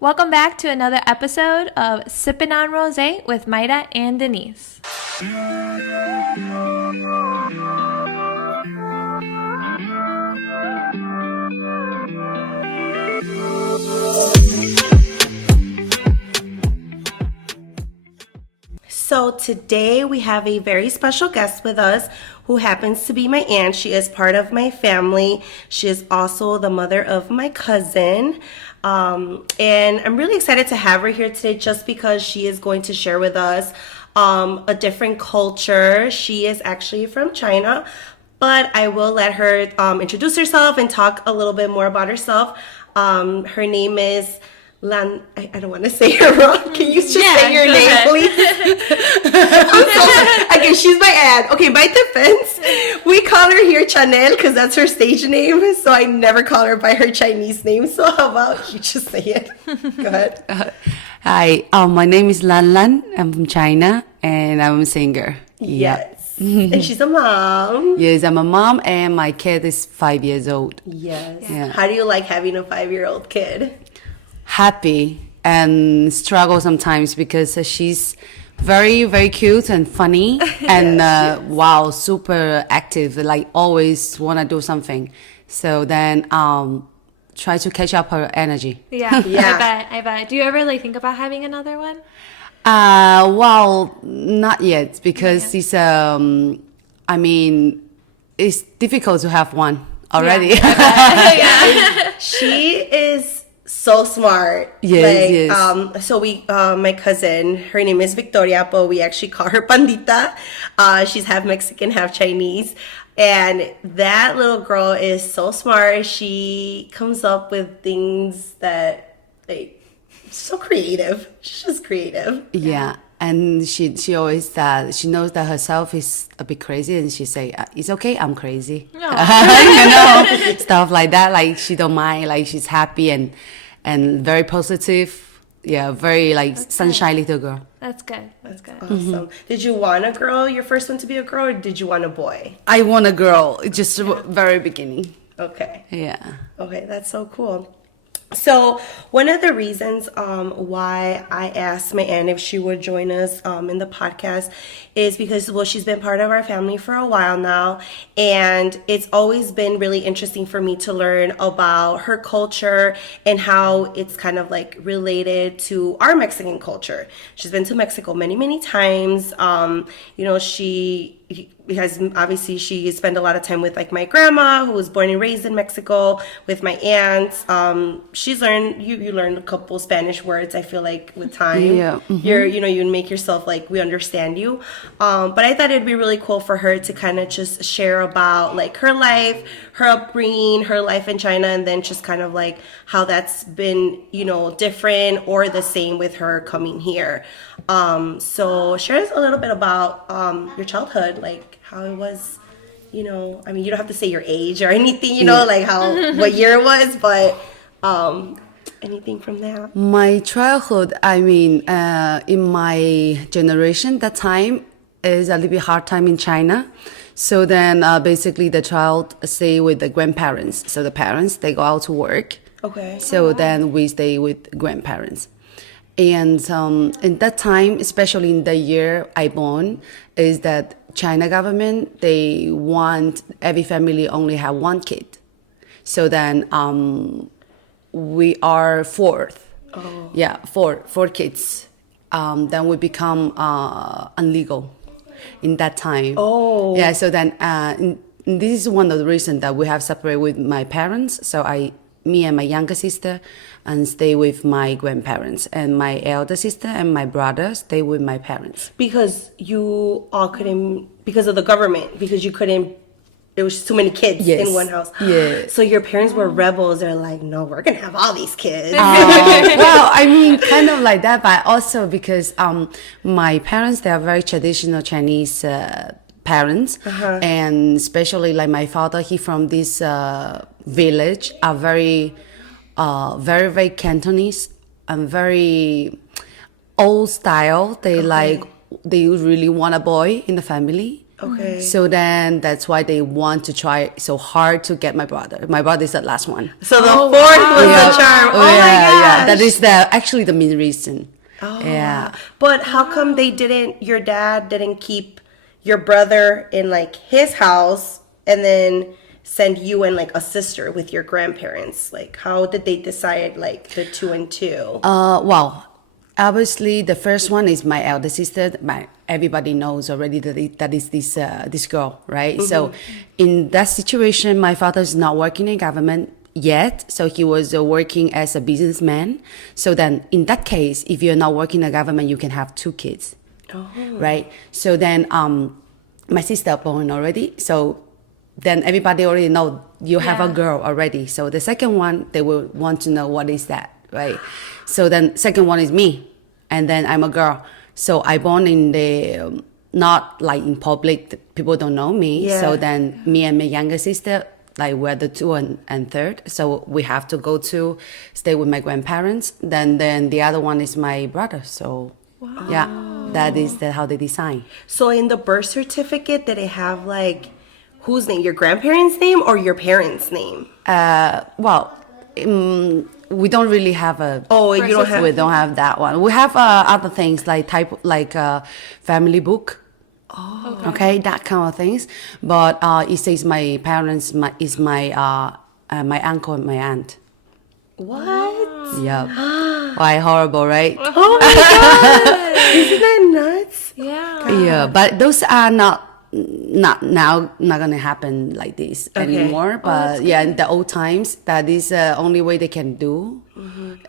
Welcome back to another episode of Sippin On Rosé with Mayra and Denise. So today we have a very special guest with us who happens to be my aunt. She is part of my family. She is also the mother of my cousin. And I'm really excited to have her here today just because she is going to share with us a different culture. She is actually from China, but I will let her introduce herself and talk a little bit more about herself. Her name is Lan, I don't want to say it wrong. Can you just say your name, ahead. please? Okay, she's my aunt. Okay, by defense, we call her here Chanel because that's her stage name. So I never call her by her Chinese name. So how about you just say it? Go ahead. Hi, my name is Lan Lan. I'm from China and I'm a singer. Yes. And she's a mom. Yes, I'm a mom and my kid is 5 years old. Yes. Yeah. How do you like having a 5-year-old kid? Happy and struggle sometimes because she's very, very cute and funny and wow, super active, like always want to do something. So then try to catch up her energy. Yeah, Yeah. I bet. Do you ever think about having another one? Well, not yet because it's it's difficult to have one already. Yeah. She is so smart. Yes. So we, my cousin, her name is Victoria, but we actually call her Pandita. She's half Mexican, half Chinese. And that little girl is so smart. She comes up with things that, so creative. She's just creative. Yeah, and she always she knows that herself is a bit crazy, and she say it's okay, I'm crazy. Stuff like that. Like she don't mind. Like she's happy and very positive. Yeah, very sunshine little girl. That's good. Awesome. Did you want a girl, your first one to be a girl, or did you want a boy? I want a girl. Just very beginning. Okay. Yeah. Okay, that's so cool. So one of the reasons why I asked my aunt if she would join us in the podcast is because, well, she's been part of our family for a while now, and it's always been really interesting for me to learn about her culture and how it's kind of like related to our Mexican culture. She's been to Mexico many, many times. She spent a lot of time with my grandma, who was born and raised in Mexico, with my aunts. She's learned, you learned a couple Spanish words, I feel like, with time. Yeah. Mm-hmm. You make yourself we understand you. But I thought it'd be really cool for her to kind of just share about her life, her upbringing, her life in China, and then just kind of how that's been, different or the same with her coming here. So share us a little bit about your childhood, how it was, you don't have to say your age or anything, what year it was, but anything from that. My childhood, in my generation, that time is a little bit hard time in China. So then basically the child stay with the grandparents. So the parents, they go out to work. Okay. So then we stay with grandparents. And in that time, especially in the year I born, is that China government, they want every family only have one kid. So then we are fourth. Oh. Yeah, four kids. Then we become illegal in that time. Oh. Yeah, so then this is one of the reasons that we have separated with my parents. So me and my younger sister and stay with my grandparents, and my elder sister and my brother stay with my parents. Because you all couldn't, because of the government, because you couldn't, there was too many kids in one house. Yes. So your parents were rebels. They're like, no, we're going to have all these kids. Well, kind of like that, but also because my parents, they are very traditional Chinese parents, and especially my father, he from this village, are very, very Cantonese and very old style. They they really want a boy in the family. Okay. So then that's why they want to try so hard to get my brother. My brother is the last one. So the fourth was the charm. Oh my gosh. That is actually the main reason. Oh. Yeah. But how come your dad didn't keep your brother in like his house and then send you and like a sister with your grandparents? Like, how did they decide like the 2 and 2? Well, obviously the first one is my elder sister. Everybody knows already that is this girl, right? So in that situation, my father is not working in government yet. So he was working as a businessman. So then in that case, if you're not working in the government, you can have 2 kids, right? So then my sister born already. So then everybody already know you have a girl already. So the second one, they will want to know what is that, right? So then second one is me, and then I'm a girl. So I born in the not like in public, people don't know me. Yeah. So then me and my younger sister, like we're the 2 and 3rd. So we have to go to stay with my grandparents. Then the other one is my brother. So yeah, that is how they design. So in the birth certificate, did it have like whose name? Your grandparents' name or your parents' name? We don't really have a. Oh, you don't have. We don't have that one. We have other things like family book. Oh. Okay, that kind of things. But it says my parents is my uncle and my aunt. What? Yeah. Why horrible, right? Oh my god! Isn't that nuts? Yeah. Yeah, but those are not gonna happen like this anymore. But in the old times, that is the only way they can do,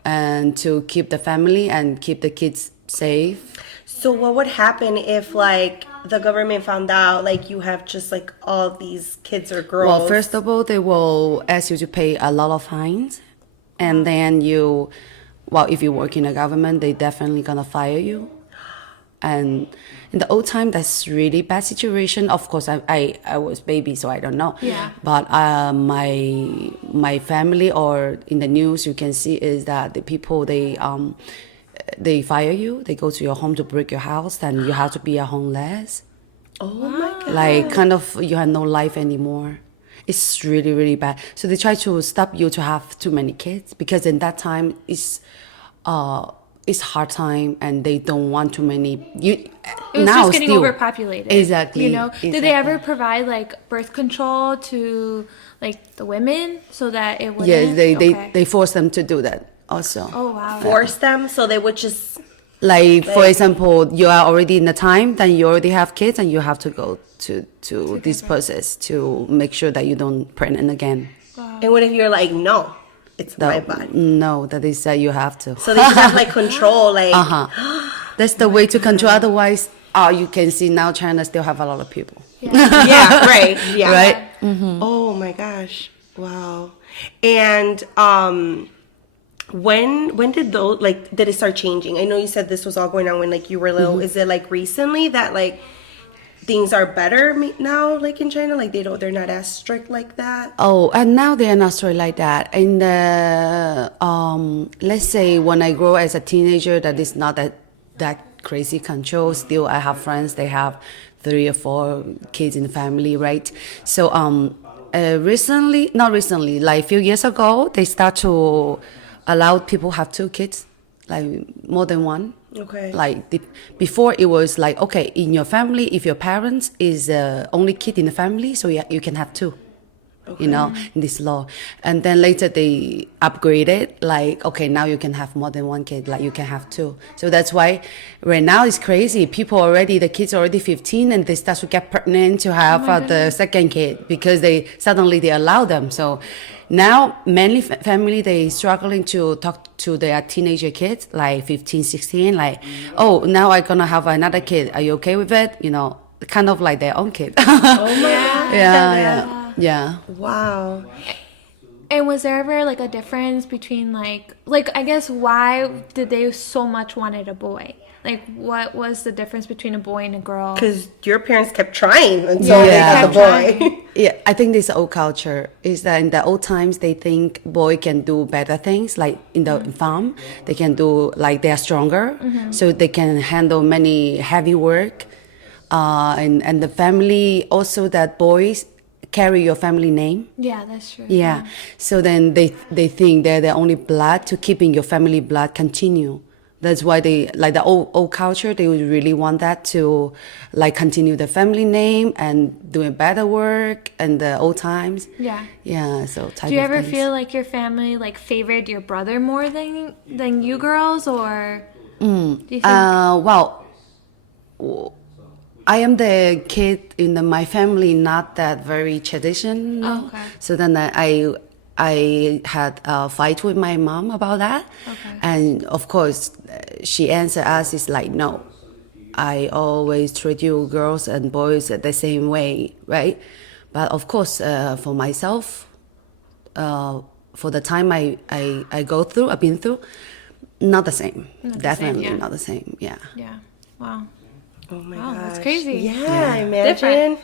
and to keep the family and keep the kids safe. So what would happen if like the government found out like you have just like all these kids or girls? Well, first of all, they will ask you to pay a lot of fines, and then if you work in the government, they definitely gonna fire you. And in the old time, that's really bad situation. Of course, I was baby, so I don't know. Yeah. But my family or in the news, you can see is that the people they fire you. They go to your home to break your house, and you have to be a homeless. Oh my god! Like kind of you have no life anymore. It's really really bad. So they try to stop you to have too many kids because in that time it's hard time and they don't want too many. It was just getting overpopulated. Exactly. You know, did they ever provide like birth control to like the women so that it wouldn't? Yes, they force them to do that also. Oh wow. Force them so they would just like for example, you are already in the time, then you already have kids, and you have to go to this process to make sure that you don't pregnant again. Wow. And what if you're like, no, it's my body? No, that is you have to. So they just have like control, like. That's the way to control. Otherwise, you can see now China still have a lot of people. Yeah, yeah, right. Yeah. Right. Oh my gosh! Wow. And when did those did it start changing? I know you said this was all going on when like you were little. Is it like recently that like things are better now, like in China, like they're not as strict like that? Oh, and now they are not strict like that. In the let's say when I grow as a teenager, that is not that crazy control. Still, I have friends. They have 3 or 4 kids in the family, right? So not recently, like a few years ago, they start to allow people have 2 kids, like more than one. Okay. Like before, it was like, okay, in your family, if your parents is the only kid in the family, so you can have 2. Okay. You know, in this law. And then later they upgraded, like, okay, now you can have more than 1 kid, like you can have 2. So that's why right now it's crazy. The kids are already 15 and they start to get pregnant to have the second kid because they allow them. So now many family, they struggling to talk to their teenager kids, like 15, 16, like, oh, now I'm gonna have another kid. Are you okay with it? You know, kind of like their own kid. Oh my God. Yeah. Wow. And was there ever like a difference between like I guess why did they so much wanted a boy? Like what was the difference between a boy and a girl? Because your parents kept trying until they got the boy. Yeah, I think this old culture is that in the old times they think boy can do better things, like in the farm they can do, like they are stronger, so they can handle many heavy work. and the family also that boys carry your family name. Yeah, that's true. Yeah. So then they think they're the only blood to keeping your family blood continue. That's why they like the old culture. They would really want that to like continue the family name and doing better work and the old times. Yeah. Yeah. So type Do you of ever things. feel like your family like favored your brother more than you girls, or do you think? Well, I am the kid in my family, not that very traditional. Oh, okay. So then I had a fight with my mom about that. Okay. And of course, she answered us is like, no, I always treat you girls and boys the same way, right? But of course, for myself, for the time I go through, I've been through, not the same. Definitely yeah. not the same. Yeah. Yeah. Wow. Oh my Wow, gosh. that's crazy. Yeah, imagine.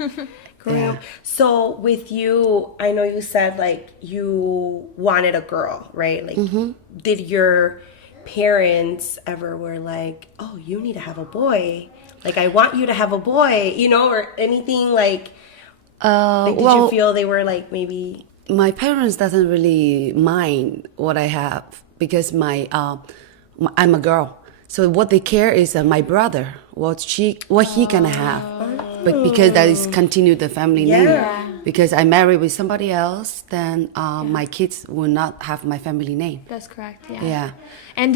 Growing up. So with you, I know you said like you wanted a girl, right? Like did your parents ever were like, "Oh, you need to have a boy." Like I want you to have a boy, you know, or anything like did you feel they were like maybe My parents doesn't really mind what I have because I'm a girl. So what they care is my brother, what he gonna have, but because that is continue the family name. Because I married with somebody else, then my kids will not have my family name. That's correct. Yeah. Yeah. And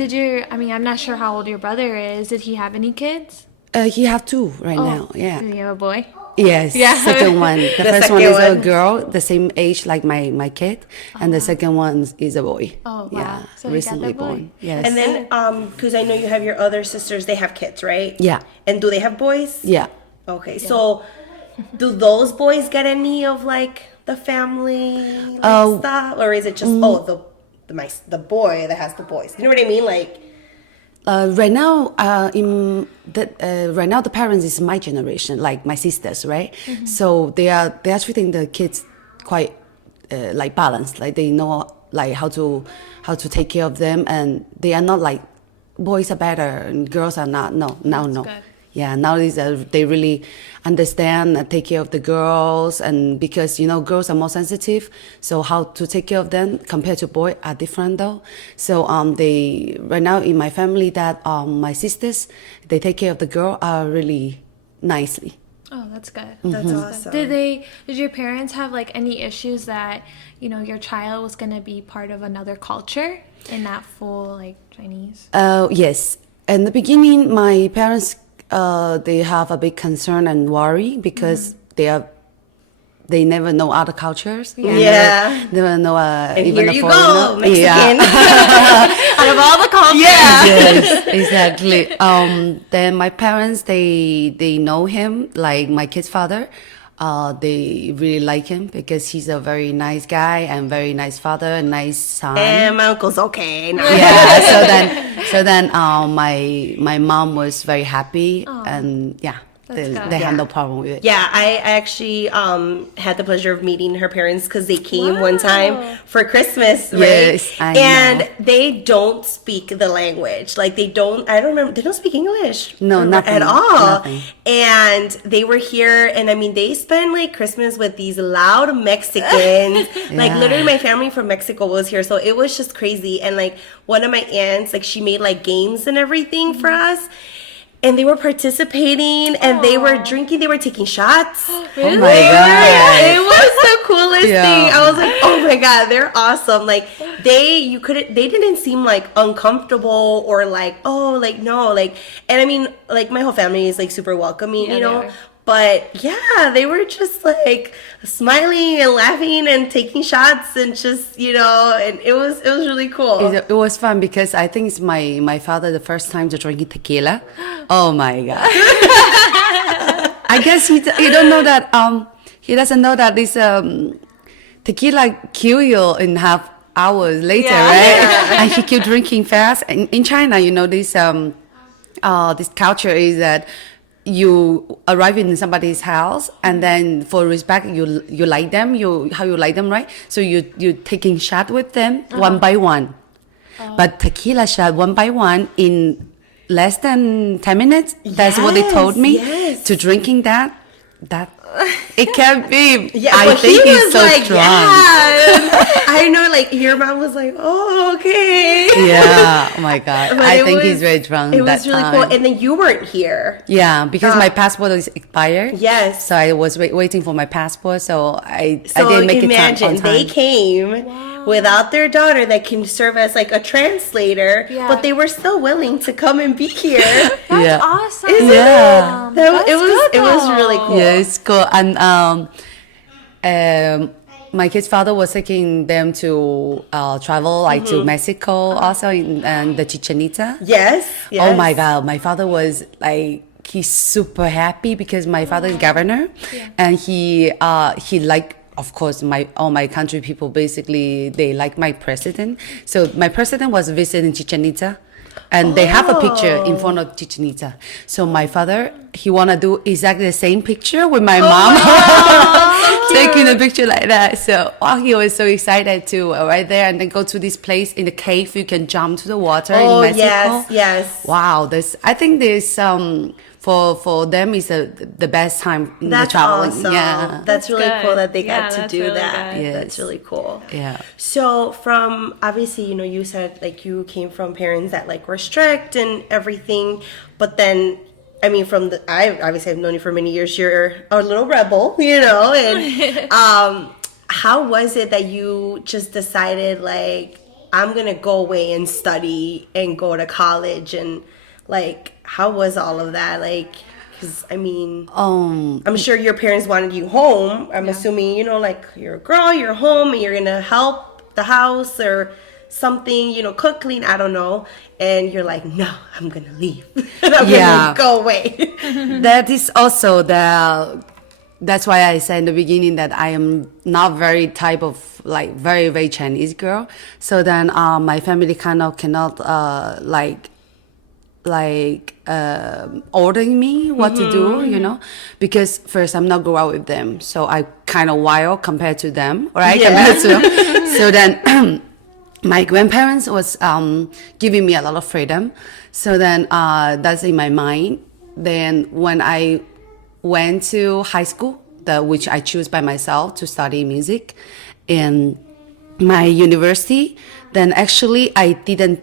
I'm not sure how old your brother is. Did he have any kids? He have two right now. Yeah. Did he have a boy? Yes. Yeah. Second one. The first one second is a one. girl, the same age like my kid, and the second one is a boy. Oh, wow. Yeah. So he got Recently the boy. born. Yes. and then because I know you have your other sisters, they have kids, right? Yeah. And do they have boys? Yeah. Okay. So do those boys get any of like the family stuff, or is it just the boy that has the boys? You know what I mean? Like Right now, right now the parents is my generation, like my sisters, right? So they are treating the kids quite like balanced, like they know like how to take care of them, and they are not like boys are better and girls are not. No. good. Yeah, nowadays they really understand and take care of the girls, and because girls are more sensitive, so how to take care of them compared to boys are different though. So they right now in my family that my sisters they take care of the girl really nicely. Oh, that's good. that's awesome. Did your parents have like any issues that your child was gonna be part of another culture and not full like Chinese? Yes, in the beginning, my parents they have a big concern and worry because they never know other cultures. Yeah. Never know And even here a you foreigner. go, Mexican. Out of all the cultures. Yes, exactly. Then my parents they know him like my kid's father. They really like him because he's a very nice guy and very nice father and nice son. And my uncle's okay. No. Yeah. So then my mom was very happy and they good. had no problem with it. Yeah, I actually had the pleasure of meeting her parents because they came one time for Christmas, right? Yes, I and know. they don't speak the language. Like they don't speak English. No, nothing, at all. nothing. And they were here, and I mean, they spent like Christmas with these loud Mexicans. Like Yeah. literally, my family from Mexico was here, so it was just crazy. And like one of my aunts, like she made like games and everything for us. And they were participating, and they were drinking. They were taking shots. Oh my God. It was the coolest Yeah. thing. I was like, oh my God, they're awesome. Like they didn't seem like uncomfortable or like, oh, like no, like, and I mean, like my whole family is like super welcoming, Yeah, you they know. are. But yeah, they were just like smiling and laughing and taking shots and just, and it was really cool. It was fun because I think it's my father the first time to drinking tequila. Oh my God. I guess he don't know that he doesn't know that this tequila kill you in half hours later, Yeah. right? And he keep drinking fast. And in China, this this culture is that you arrive in somebody's house and then for respect you like them, how you like them, right? So you taking shot with them one by one. But tequila shot one by one in less than 10 minutes. That's what they told me. Yes. To drinking that it can't be. Yeah, I think he he's was so like, strong. yeah. I know, like, your mom was like, oh, okay. Yeah, oh my God. But I think he's very drunk It that was really time. cool. And then you weren't here. Yeah, because my passport is expired. Yes. So I was waiting for my passport, so I didn't make it on time. They came without their daughter that can serve as like a translator, but they were still willing to come and be here. That's awesome. Isn't Yeah. it? That's good, It was though. really cool. Yeah, it's cool. And my kid's father was taking them to travel, like to Mexico, also and the Chichen Itza. Yes. Oh my God, my father was like, he's super happy because my father is governor, and he like, of course, all my country people basically they like my president. So my president was visiting Chichen Itza, and they have a picture in front of Chichen Itza. So my father, he wanna do exactly the same picture with my mom, taking a picture like that. So he was so excited to right there, and then go to this place in the cave. You can jump to the water in Mexico. Yes. Wow, I think this for them is the best time in That's the traveling. awesome. Yeah. That's really good. cool that they Yeah, got to that's do really that. good. Yes. That's really cool. Yeah. So from obviously, you said like you came from parents that like were strict and everything, but then I mean I obviously have known you for many years. You're a little rebel, and how was it that you just decided like I'm gonna go away and study and go to college, and like how was all of that like? Because I mean, I'm sure your parents wanted you home. I'm assuming, like you're a girl, you're home, and you're gonna help the house or something, cook, clean, I don't know. And you're like, no, I'm gonna leave. I'm gonna go away. That is also that's why I said in the beginning that I am not very type of like very, very Chinese girl. So then my family kind of cannot ordering me what to do, because first I'm not grow up with them, so I kind of wild compared to them, right? Compared to them. So then my grandparents was giving me a lot of freedom. So then that's in my mind. Then when I went to high school, which I choose by myself to study music, in my university, then actually I didn't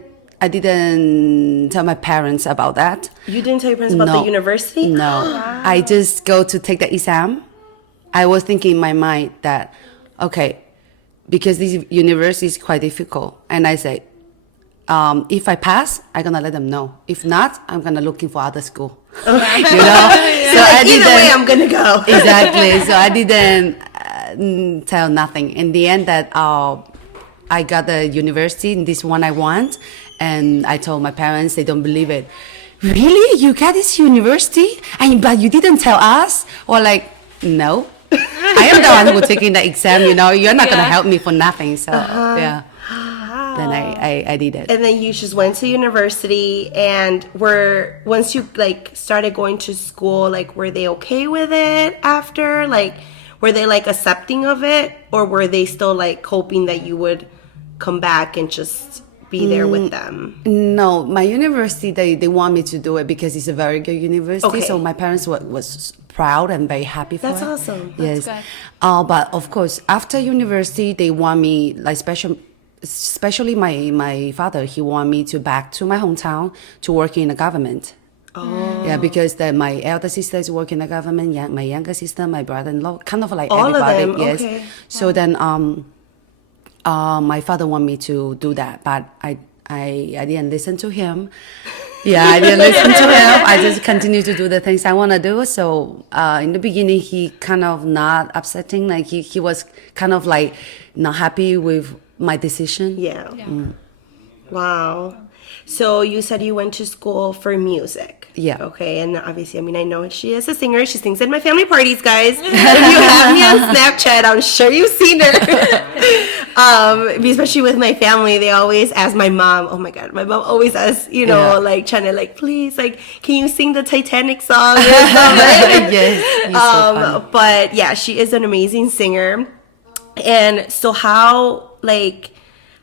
tell my parents about that. You didn't tell your parents about the university? No. Wow. I just go to take the exam. I was thinking in my mind that, okay, because this university is quite difficult. And I say, if I pass, I'm going to let them know. If not, I'm going to looking for other school. So Either way, I'm going to go. Exactly. So I didn't tell nothing. In the end that I got the university, and this one I want. And I told my parents, they don't believe it. Really? You got this university? But you didn't tell us? Or like, no. I am the one who taking the exam, you're not going to help me for nothing. So, yeah. Then I did it. And then you just went to university, and once you like started going to school, like were they okay with it after? Like were they like accepting of it, or were they still like hoping that you would come back and just be there with them? No, my university, they want me to do it because it's a very good university. Okay. So my parents was proud and very happy for That's it. awesome. Yes. That's But of course, after university, they want me, like especially my father, he want me to back to my hometown to work in the government. Oh. Yeah, because my elder sister is working in the government, my younger sister, my brother-in-law, kind of like All everybody. of them, yes. okay. So then my father want me to do that, but I didn't listen to him. Yeah, I didn't listen to him. I just continue to do the things I want to do. So in the beginning, he kind of not upsetting. Like he was kind of like not happy with my decision. Yeah. Wow. So you said you went to school for music. Yeah. Okay, and obviously, I mean, I know she is a singer. She sings at my family parties, guys. If you have me on Snapchat, I'm sure you've seen her. Especially with my family, they always ask my mom. Oh my God, my mom always asks, like Chanel, like, please, like, can you sing the Titanic song? Yes. He's so funny. But yeah, she is an amazing singer. And so how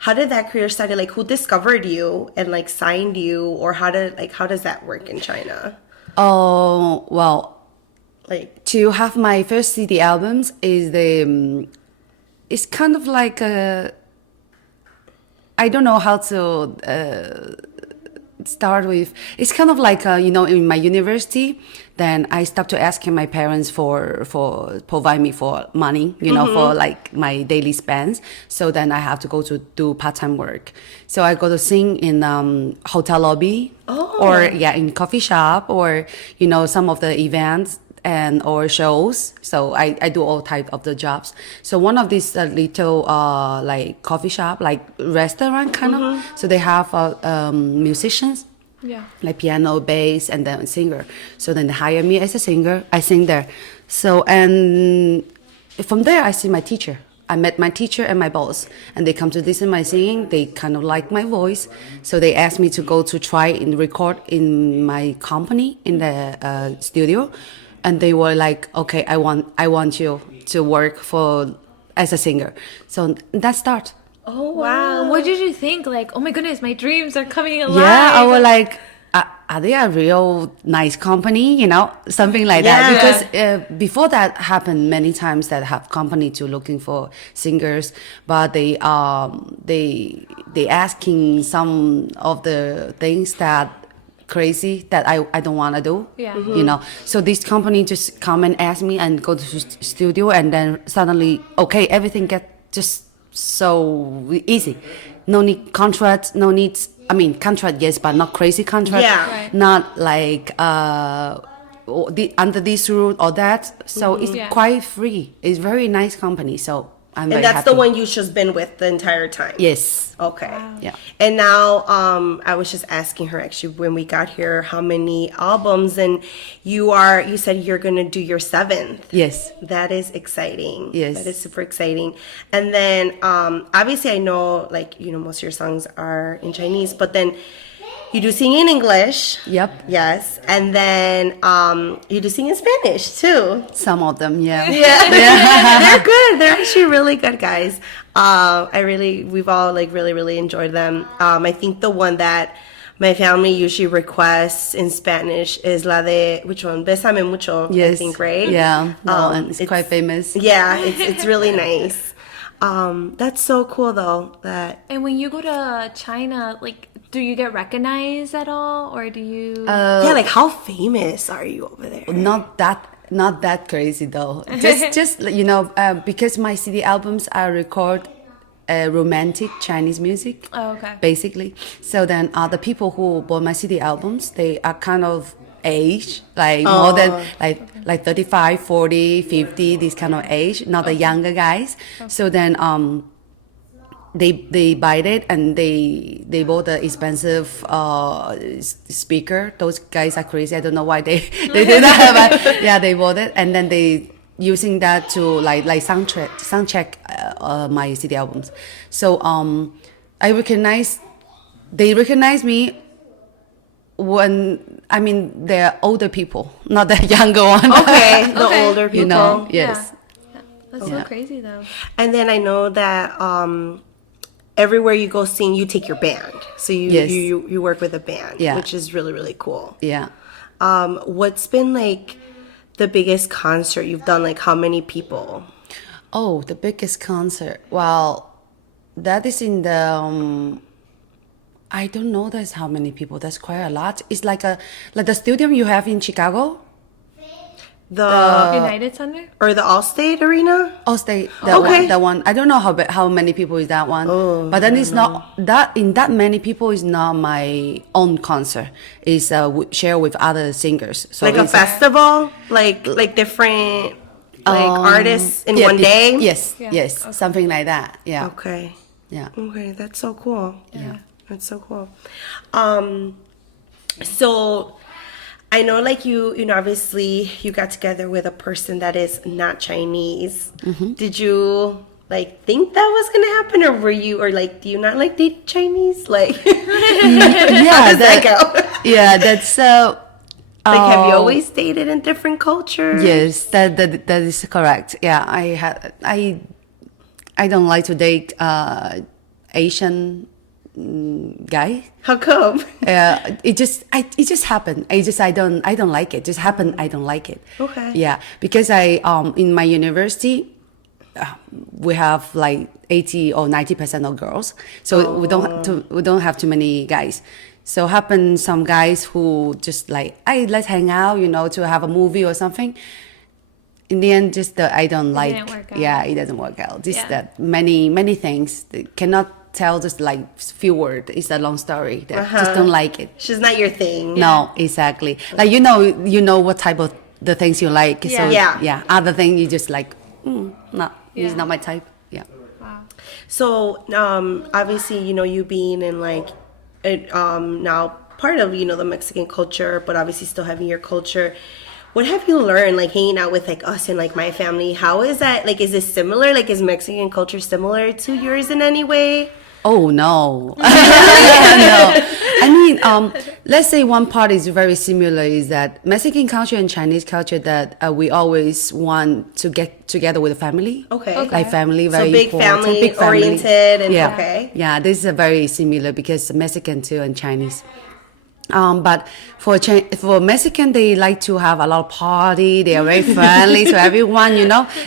how did that career start? Like, who discovered you and like signed you, or how does that work in China? Oh, well, Like, to have my first CD albums is it's kind of like I don't know how to start with. It's kind of like in my university. Then I stopped to asking my parents for provide me for money, for like my daily spends. So then I have to go to do part-time work. So I go to sing in hotel lobby, or in coffee shop, or some of the events and or shows. So I do all type of the jobs. So one of these little like coffee shop, like restaurant kind of. So they have musicians. Yeah. Like piano, bass, and then singer. So then they hire me as a singer. I sing there. So, and from there, I see my teacher. I met my teacher and my boss, and they come to listen my singing. They kind of like my voice, so they asked me to go to try and record in my company in the studio, and they were like, "Okay, I want you to work as a singer." So that start. oh Wow. What did you think? Like, oh my goodness, my dreams are coming alive. Yeah, I was like, are they a real nice company? Something like that. Because before that happened many times that have company to looking for singers, but they asking some of the things that crazy that I don't want to do. Yeah. So this company just come and ask me and go to studio, and then suddenly, okay, everything get just so easy. No need contract, no need, contract, yes, but not crazy contract. Yeah. Right. Not like under this rule or that. So it's quite free. It's very nice company. So I'm very And that's happy. the one you just been with the entire time? Yes. Okay. Wow. Yeah. And now, I was just asking her actually when we got here, how many albums, and you said you're going to do your 7th. Yes. That is exciting. Yes. That is super exciting. And then, obviously I know, like, most of your songs are in Chinese, but then you do sing in English. Yep. Yes. And then, you do sing in Spanish too. Some of them, yeah. Yeah. They're good. They're actually really good, guys. We've all like really enjoyed them. I think the one that my family usually requests in Spanish is la de, which one? Bésame mucho, Yes. I think, right? Yeah. No, and it's quite famous. Yeah, it's really nice. That's so cool though that And when you go to China, like, do you get recognized at all, or do you? yeah, like how famous are you over there? Not that crazy though. Just because my CD albums are record romantic Chinese music. Oh, okay. Basically. So then the people who bought my CD albums, they are kind of age, like more than like 35, 40, 50, this kind of age, not the younger guys. So then they buy it and they bought the expensive speaker. Those guys are crazy. I don't know why they do that, but yeah, they bought it and then they using that to like sound check my CD albums. So they recognize me when they're older people, not the younger one. Okay, the Okay. older people. Yes. Yeah. That's so crazy though. And then I know that everywhere you go sing, you take your band. So you work with a band, Yeah. which is really cool. Yeah. What's been like the biggest concert you've done? Like how many people? Oh, the biggest concert. Well, that is in the. I don't know. That's how many people. That's quite a lot. It's like the stadium you have in Chicago. The United Center. or the Allstate Arena? Allstate. Okay. That one. I don't know how many people is that one. But then it's not that in that many people is not my own concert. It's share with other singers. So Like a it's festival? Like different artists in one day? Yes. Yeah. Yes. Okay. Something like that. Yeah. Okay. Yeah. Okay, that's so cool. Yeah. That's so cool. So I know like you obviously you got together with a person that is not Chinese. Did you like think that was gonna happen, or were you, or like do you not like date Chinese? Like how does that go? Yeah, that's Like have you always dated in different cultures? yes, that is correct. Yeah, I don't like to date Asian guy. How come? It just happened. I don't like it. Just happened. I don't like it. Okay. Yeah, because I in my university, we have like 80 or 90% of girls, so we don't have too many guys. So happen some guys who just like, hey, let's hang out, to have a movie or something. In the end, just I don't like. Didn't work out. Yeah, it doesn't work out. Just that many things that cannot tell just like few words. It's a long story. That just don't like it. She's not your thing. No, exactly. Like you know what type of the things you like. Yeah. So Yeah. Other thing you just like, no, he's not my type. Yeah. Wow. So, obviously, you being in like, now part of, the Mexican culture, but obviously still having your culture. What have you learned, like, hanging out with, like, us and, like, my family? How is that, like, is this similar? Like, is Mexican culture similar to yours in any way? Oh, no. No. I mean, let's say one part is very similar is that Mexican culture and Chinese culture that we always want to get together with the family. Okay. Like family, very So big important. family Big family oriented and yeah. okay. Yeah, this is a very similar because Mexican too and Chinese. But for Mexican, they like to have a lot of party. They are very friendly to everyone,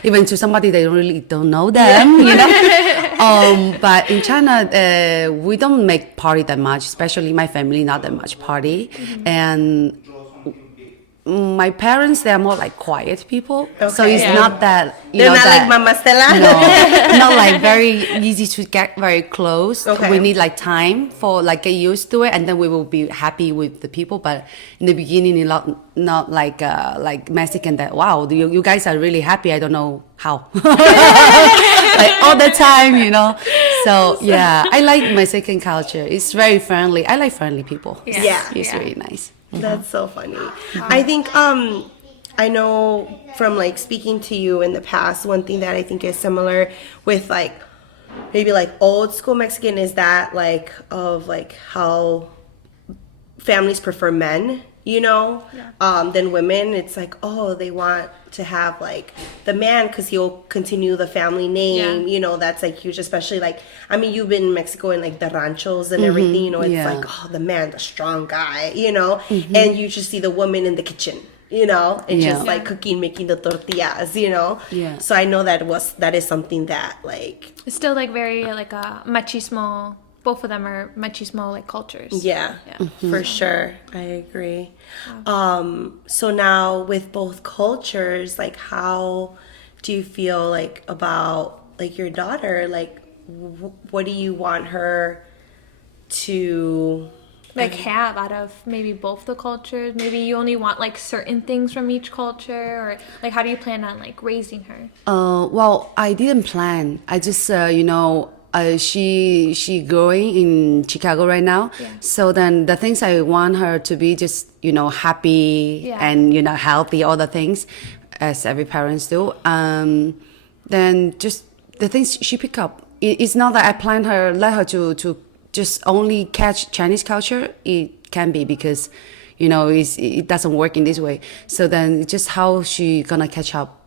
even to somebody they really don't know them, But in China, we don't make party that much, especially my family, not that much party. Mm-hmm. And my parents, they're more like quiet people. So it's Yeah. not that, They're not that, like Mama Stella? no, not like very easy to get very close. Okay. We need like time for like get used to it, and then we will be happy with the people. But in the beginning, not like Mexican that wow, you guys are really happy. I don't know how, like all the time, So yeah, I like Mexican culture. It's very friendly. I like friendly people. Yeah. It's really nice. That's so funny. I think I know from like speaking to you in the past, one thing that I think is similar with like maybe like old school Mexican is that like of like how families prefer men, than women. It's like, oh, they want to have like the man because he'll continue the family name, that's like huge, especially like, I mean, you've been in Mexico and like the ranchos and everything, it's Yeah. like, oh, the man, the strong guy, and you just see the woman in the kitchen, and just like cooking, making the tortillas, Yeah. So I know that is something that like, It's still like very like a machismo. Both of them are machismo like cultures. yeah. For sure. I agree. So now with both cultures, like how do you feel like about like your daughter? Like what do you want her to Like have out of maybe both the cultures? Maybe you only want like certain things from each culture, or like how do you plan on like raising her? Well, I didn't plan. I just, she growing in Chicago right now. Yeah. So then the things I want her to be just, happy Yeah. and, healthy, all the things as every parents do. Then just the things she pick up. It's not that I plan let her to just only catch Chinese culture. It can be because, it doesn't work in this way. So then just how she gonna catch up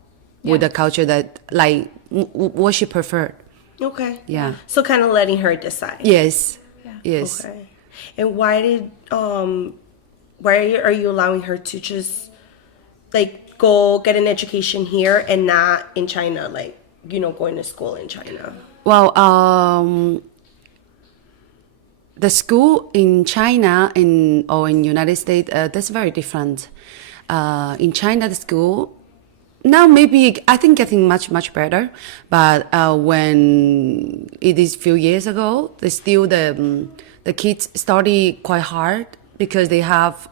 with the culture that like what she preferred. Okay. Yeah. So kind of letting her decide. Yes. Yeah. Yes. Okay. And why are you allowing her to just like go get an education here and not in China, like, going to school in China? Well, the school in China or in United States, that's very different. In China, the school now maybe I think getting much better, but when it is few years ago, they still the kids study quite hard because they have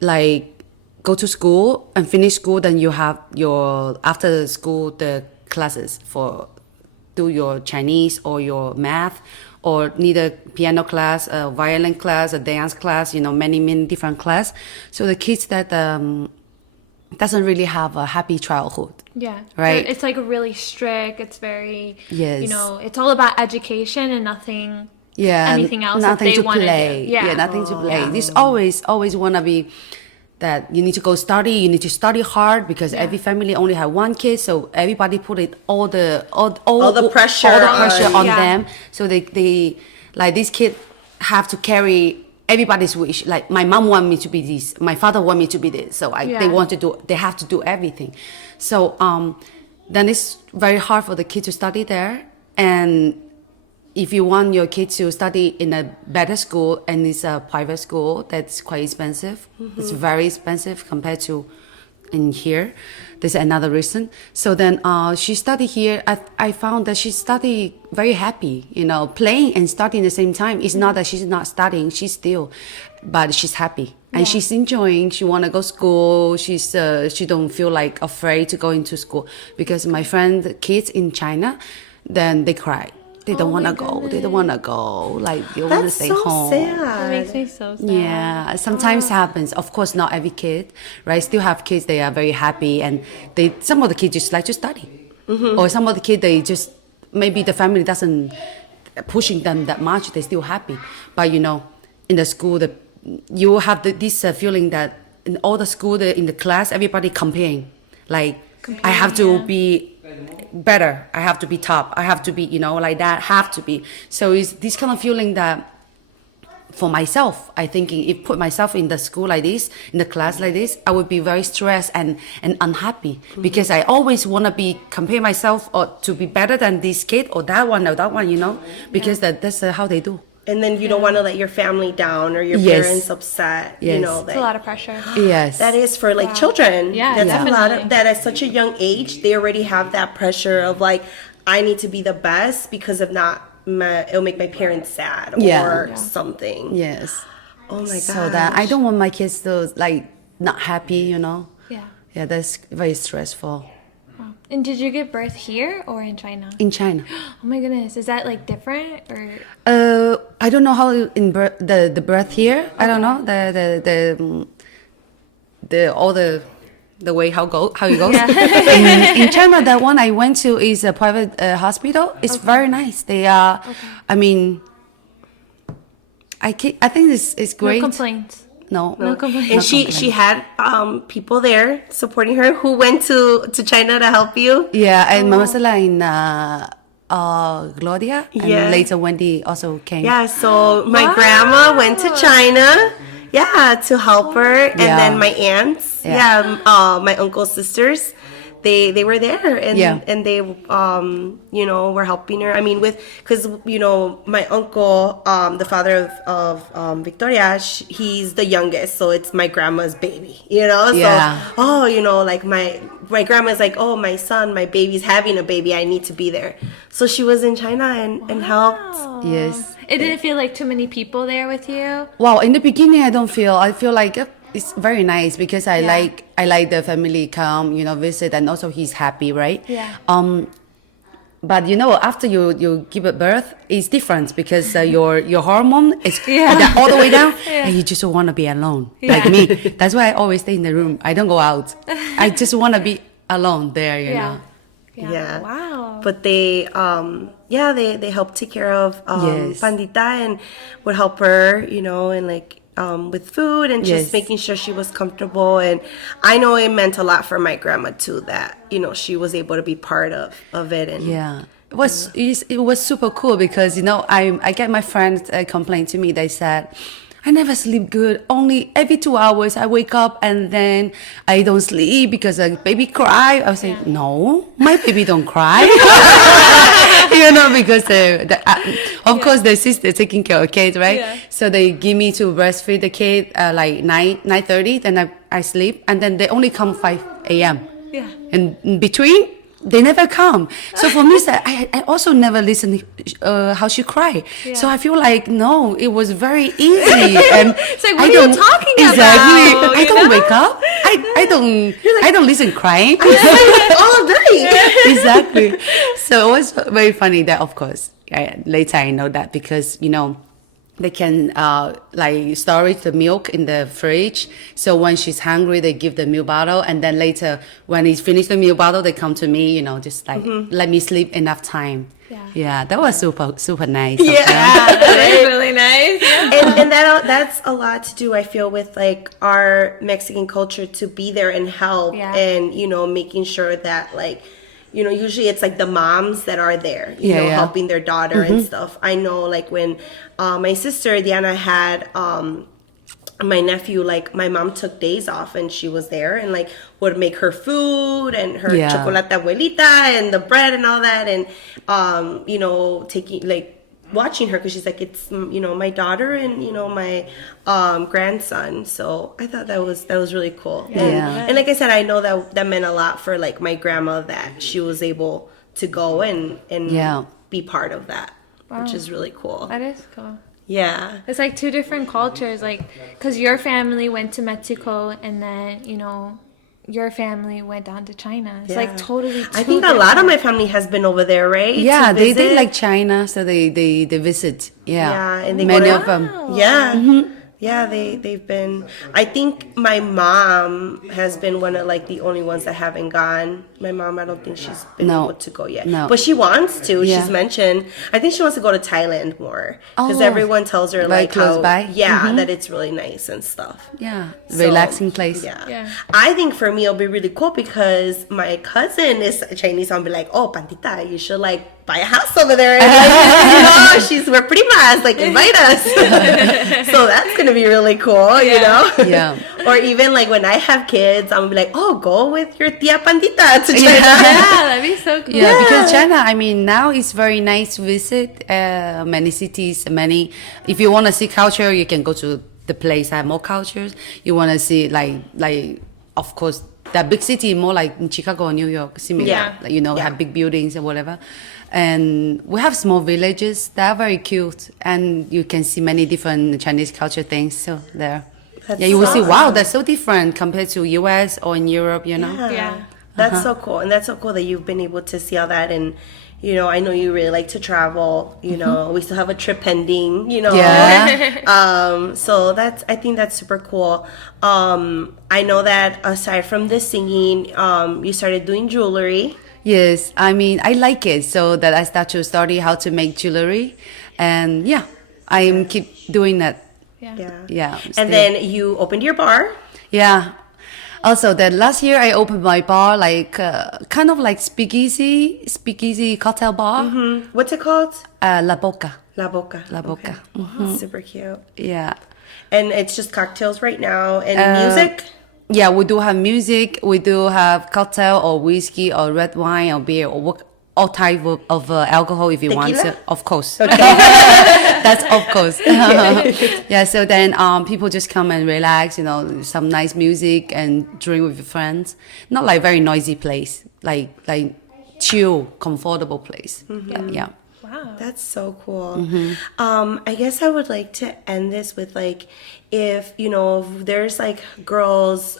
like go to school and finish school, then you have your after school the classes for do your Chinese or your math or need a piano class, a violin class, a dance class, many different class. So the kids that doesn't really have a happy childhood. Yeah. Right. It's like really strict. It's very, Yes. it's all about education and nothing, anything else that nothing they to want play. to do. Yeah. Nothing to play. This always want to be that you need to go study, you need to study hard because every family only have one kid, so everybody put it all the pressure on them. So they like these kids have to carry everybody's wish. Like my mom want me to be this, my father want me to be this. So they have to do everything. So then it's very hard for the kid to study there. And if you want your kids to study in a better school and it's a private school, that's quite expensive. It's very expensive compared to in here. There's another reason. So then she studied here. I found that she studied very happy, playing and studying at the same time. It's not that she's not studying, but she's happy. And she's enjoying. She want to go to school. She don't feel like afraid to go into school. Because my friend, kids in China, then they cry. They don't want to go. They don't want to go. Like, they want to stay home. Sad. That makes me so sad. Yeah, sometimes happens. Of course, not every kid, right? Still have kids, they are very happy. And some of the kids just like to study. Or some of the kids, they just, maybe the family doesn't pushing them that much. They're still happy. But, in the school, you have this feeling that in all the school, in the class, everybody comparing. Like, I have to be better, I have to be top, I have to be like that, have to be. So it's this kind of feeling that for myself, I thinking if put myself in the school like this, in the class like this, I would be very stressed and unhappy because I always want to be compare myself or to be better than this kid or that one because that's how they do. And then you don't want to let your family down or your parents upset. Yes. It's a lot of pressure. Yes. That is for children. Yeah, that's definitely. a lot of that at such a young age. They already have that pressure of like, I need to be the best because if not, it'll make my parents sad or something. Yes. Oh my god. So that I don't want my kids to not happy. Yeah. Yeah, that's very stressful. Wow. And did you give birth here or in China? In China. Oh my goodness, is that different or? I don't know how the birth here. I don't know the way how it goes. In China, the one I went to is a private hospital. It's very nice. They are. I mean, I think it's great. No complaints. No complaints. And she had people there supporting her who went to China to help you. Yeah, and Mama Stella in Gloria, and later Wendy also came. Yeah, so my grandma went to China, to help her, and then my aunts, my uncle's sisters, they were there, and they were helping her. I mean, because my uncle, the father of Victoria, he's the youngest, so it's my grandma's baby, so like my grandma's like, oh, my son, my baby's having a baby, I need to be there. So she was in China and helped. Yes. It didn't feel like too many people there with you? Well, in the beginning, I feel like it's very nice because I like the family come, visit, and also he's happy, right? Yeah. But after you give a birth, it's different because your hormone is all the way down, and you just want to be alone, like me. That's why I always stay in the room. I don't go out. I just want to be alone there, you know. Yeah. Wow. But they they helped take care of Pandita and would help her, and with food and just making sure she was comfortable. And I know it meant a lot for my grandma too that she was able to be part of it. And it was super cool because I get my friends complain to me. They said, I never sleep good. Only every 2 hours I wake up and then I don't sleep because a baby cry. I was saying, no, my baby don't cry. Because of course the sister taking care of kids, right? Yeah. So they give me to breastfeed the kid like 9:30. Then I sleep, and then they only come 5 a.m. Yeah. And in between, they never come. So for me, I also never listen how she cry. Yeah. So I feel like, no, it was very easy. And it's like, what are you talking exactly, about? I don't wake up. I don't listen crying. all day. Exactly. So it was very funny that, of course, later I know that because, they can like storage the milk in the fridge. So when she's hungry, they give the milk bottle, and then later when he's finished the milk bottle, they come to me, you know, just like let me sleep enough time. Yeah, that was super nice. Yeah, That is really nice. Yeah. and that's a lot to do, I feel, with like our Mexican culture, to be there and help, and you know, making sure that like, you know, usually it's like the moms that are there, you know, helping their daughter and stuff. I know, like when my sister Diana had my nephew, like my mom took days off and she was there and like would make her food and her chocolate abuelita and the bread and all that, and you know, taking like watching her, because she's like, it's, you know, my daughter and, you know, my grandson. So I thought that was really cool. And like I said, I know that meant a lot for like my grandma, that she was able to go and be part of that, which is really cool. That is cool. Yeah. It's like two different cultures, like, because your family went to Mexico and then, you know, your family went down to China. It's like totally two I think a lot of my family has been over there, right? Yeah, they like China, so they visit. Yeah, and they many go of them. Yeah. Yeah, they've been. I think my mom has been one of like the only ones that haven't gone. My mom, I don't think she's been able to go yet. No. But she wants to. Yeah. She's mentioned. I think she wants to go to Thailand more, because everyone tells her very like close how, by. that it's really nice and stuff. Yeah, So, relaxing place. Yeah. I think for me it'll be really cool, because my cousin is Chinese. So I'll be like, oh, Pantita, you should like buy a house over there. And like, you know, we're pretty much like, invite us. So that's gonna be really cool, you know. Yeah. Or even like when I have kids, I'm gonna be like, oh, go with your tia Pandita to China. Yeah, that'd be so cool. Yeah, because China, I mean, now it's very nice to visit many cities, many. If you want to see culture, you can go to the place that have more cultures. You want to see like of course, that big city, more like in Chicago or New York, similar. Yeah. Like, you know, have big buildings and whatever. And we have small villages that are very cute, and you can see many different Chinese culture things. So there, you will see. Wow, that's so different compared to US or in Europe. You know. Yeah. That's so cool. And that's so cool that you've been able to see all that. And, you know, I know you really like to travel. You know, we still have a trip pending, you know. Yeah. So I think that's super cool. I know that aside from the singing, you started doing jewelry. Yes, I mean, I like it, so that I start to study how to make jewelry. And yeah, I keep doing that. Yeah. Still. And then you opened your bar. Yeah. Also, that last year I opened my bar, like kind of like speakeasy cocktail bar. What's it called? La Boca. La Boca. La Boca. Okay. Super cute. Yeah. And it's just cocktails right now and music? Yeah, we do have music. We do have cocktail or whiskey or red wine or beer or all type of alcohol if you want to. Of course. Okay. That's of course. Yeah, so then people just come and relax, you know, some nice music and drink with your friends. Not like very noisy place, like chill, comfortable place. Yeah. Wow. That's so cool. I guess I would like to end this with like, if, you know, if there's like girls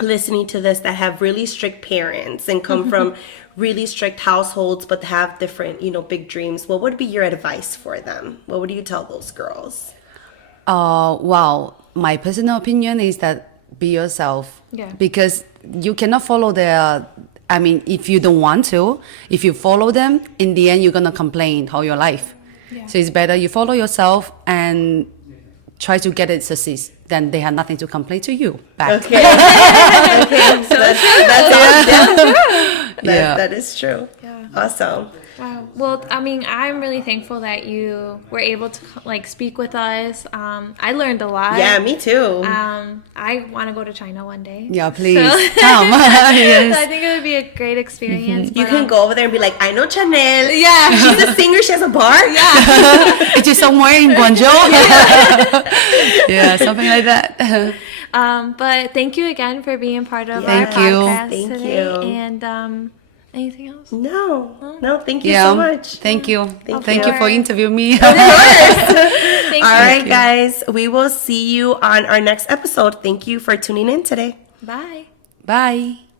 listening to this that have really strict parents and come from really strict households but have different, you know, big dreams, what would be your advice for them? What would you tell those girls? Wow. My personal opinion is that be yourself. Yeah. Because you cannot follow their... I mean, if you don't want to, if you follow them, in the end, you're going to complain all your life. Yeah. So it's better you follow yourself and try to get it succeed. Then they have nothing to complain to you back. Okay. Okay. So that is true. Yeah. Awesome. Wow. Well, I mean, I'm really thankful that you were able to like speak with us. I learned a lot. Yeah, me too. I want to go to China one day. Yeah, please come. Yes. So I think it would be a great experience. You can go over there and be like, I know Chanel. Yeah. She's a singer. She has a bar. Yeah. It's just somewhere in Guangzhou. Yeah, something like that. But thank you again for being part of our Thank you. podcast Thank today. you. And anything else? No, thank you so much. Thank you. Thank you. you for interviewing me. Of course. Thank All you. right, guys. We will see you on our next episode. Thank you for tuning in today. Bye. Bye.